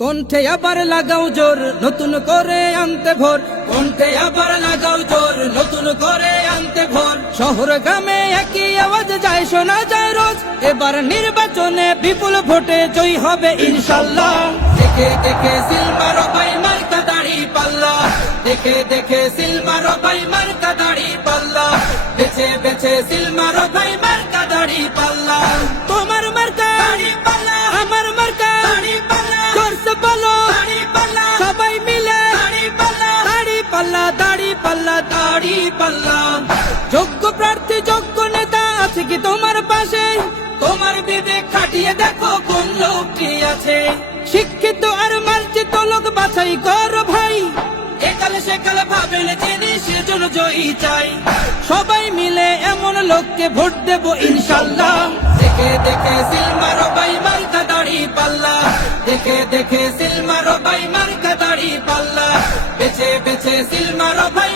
কণ্ঠে আবার লাগাও জোর নতুন করে আনতে ভোর, কণ্ঠে আবার লাগাও জোর নতুন করে আনতে ভোর। শহর গ্রামে একই আওয়াজ যায় শোনা যায় রোজ, এবার নির্বাচনে বিপুল ভোটে জয়ী হবে ইনশাল্লাহ। দেখে দেখে সিল মারো ভাই মার্কা দাড়ি পাল্লা, দেখে দেখে সিল মারো ভাই মার্কা দাড়ি পাল্লা, বেছে বেছে সিল মারো ভাই মার্কা দাড়ি পাল্লা। তোমার মার্কা দাড়ি পাল্লা, আমার মার্কা দাড়ি পাল্লা, জোরসে বলো দাড়ি পাল্লা, সবাই মিলে দাড়ি পাল্লা, দাড়ি পাল্লা, দাড়ি পাল্লা, দাড়ি পাল্লা। যোগ্য প্রার্থী যোগ্য নেতা আছে কি তোমার পাশে? তোমার বিবেক খাটিয়ে দেখো কোন লোকটি আছে। শিক্ষিত আর মার্জিত লোক বাছাই করো ভাই, একালে সেকালে ভাবেন যিনি সেজন্য জয়ী চাই। সবাই মিলে এমন লোককে ভোট দেব ইনশাল্লাহ। দেখে দেখে সিল মারো ভাই মার্কা দাড়ি পাল্লা, দেখে দেখে সিল মারো ভাই মার্কা দাড়ি পাল্লা, বেছে বেছে সিল মারো ভাই।